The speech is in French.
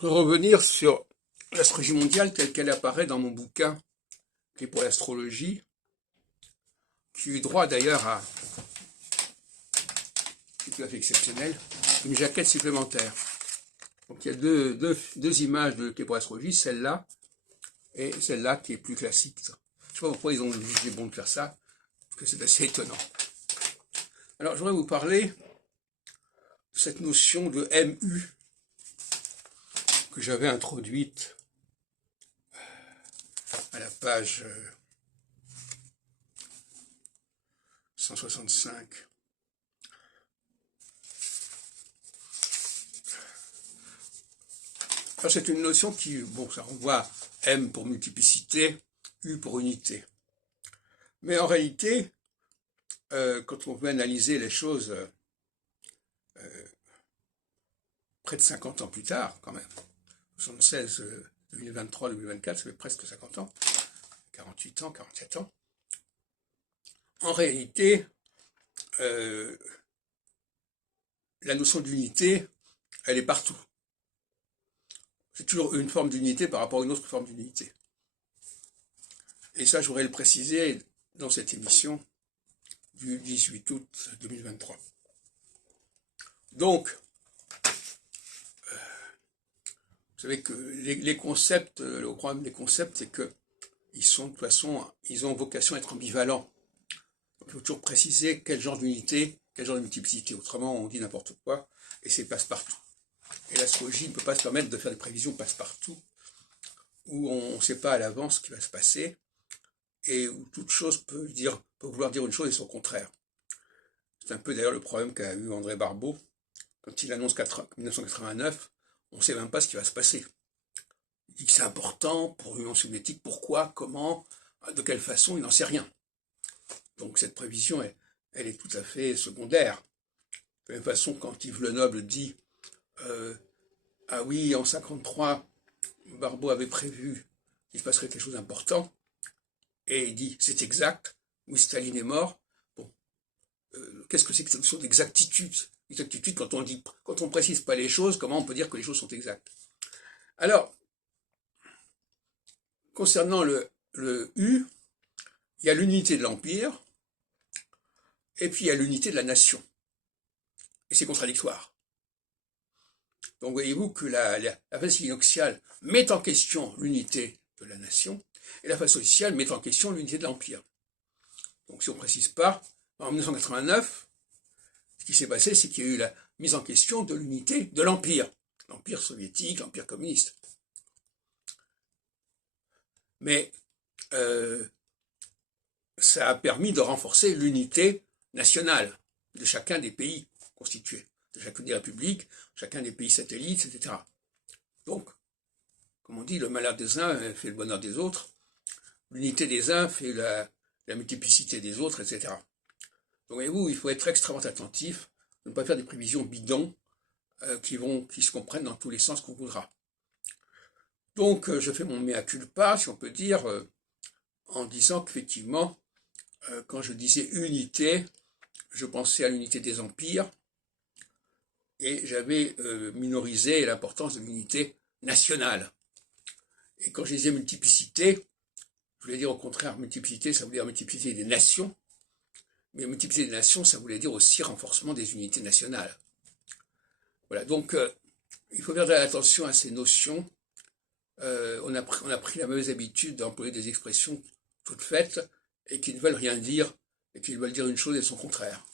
Revenir sur l'astrologie mondiale telle qu'elle apparaît dans mon bouquin, qui est pour l'astrologie, qui eut droit d'ailleurs à, c'est tout à fait exceptionnel, une jaquette supplémentaire. Donc il y a deux images de qui est pour l'astrologie, celle-là et celle-là qui est plus classique. Je ne sais pas pourquoi ils ont jugé bon de faire ça, parce que c'est assez étonnant. Alors je voudrais vous parler de cette notion de MU que j'avais introduite à la page 165. Alors c'est une notion qui, bon, ça renvoie à M pour multiplicité, U pour unité. Mais en réalité, quand on veut analyser les choses près de 50 ans plus tard, quand même, 76, 2023, 2024, ça fait presque 50 ans, 48 ans, 47 ans, en réalité, la notion d'unité, elle est partout. C'est toujours une forme d'unité par rapport à une autre forme d'unité. Et ça, je voudrais le préciser dans cette émission du 18 août 2023. Donc, vous savez que les concepts, le problème des concepts, c'est que ils sont, de toute façon, ils ont vocation à être ambivalents. Donc, il faut toujours préciser quel genre d'unité, quel genre de multiplicité. Autrement, on dit n'importe quoi, et c'est passe-partout. Et l'astrologie ne peut pas se permettre de faire des prévisions passe-partout, où on ne sait pas à l'avance ce qui va se passer, et où toute chose peut vouloir dire une chose et son contraire. C'est un peu d'ailleurs le problème qu'a eu André Barbeau, quand il annonce 1989, on ne sait même pas ce qui va se passer. Il dit que c'est important pour l'Union soviétique, pourquoi, comment, de quelle façon, il n'en sait rien. Donc cette prévision, elle est tout à fait secondaire. De la même façon, quand Yves Lenoble dit ah oui, en 53, Barbeau avait prévu qu'il se passerait quelque chose d'important, et il dit c'est exact, oui, Staline est mort. Bon, qu'est-ce que c'est que cette notion d'exactitude? Exactitude, quand on ne précise pas les choses, comment on peut dire que les choses sont exactes? Alors, concernant le U, il y a l'unité de l'Empire, et puis il y a l'unité de la nation. Et c'est contradictoire. Donc voyez-vous que la phase équinoxiale met en question l'unité de la nation, et la phase solsticiale met en question l'unité de l'Empire. Donc si on ne précise pas, en 1989, ce qui s'est passé, c'est qu'il y a eu la mise en question de l'unité de l'Empire. L'Empire soviétique, l'Empire communiste. Mais ça a permis de renforcer l'unité nationale de chacun des pays constitués, de chacune des républiques, chacun des pays satellites, etc. Donc, comme on dit, le malheur des uns fait le bonheur des autres, l'unité des uns fait la multiplicité des autres, etc. Donc voyez-vous, il faut être extrêmement attentif, de ne pas faire des prévisions bidons qui se comprennent dans tous les sens qu'on voudra. Donc je fais mon mea culpa, si on peut dire, en disant qu'effectivement, quand je disais unité, je pensais à l'unité des empires, et j'avais minorisé l'importance de l'unité nationale. Et quand je disais multiplicité, je voulais dire au contraire multiplicité, ça voulait dire multiplicité des nations, mais multiplicité des nations, ça voulait dire aussi renforcement des unités nationales. Voilà, donc il faut faire attention à ces notions. On a pris la mauvaise habitude d'employer des expressions toutes faites et qui ne veulent rien dire et qui veulent dire une chose et son contraire.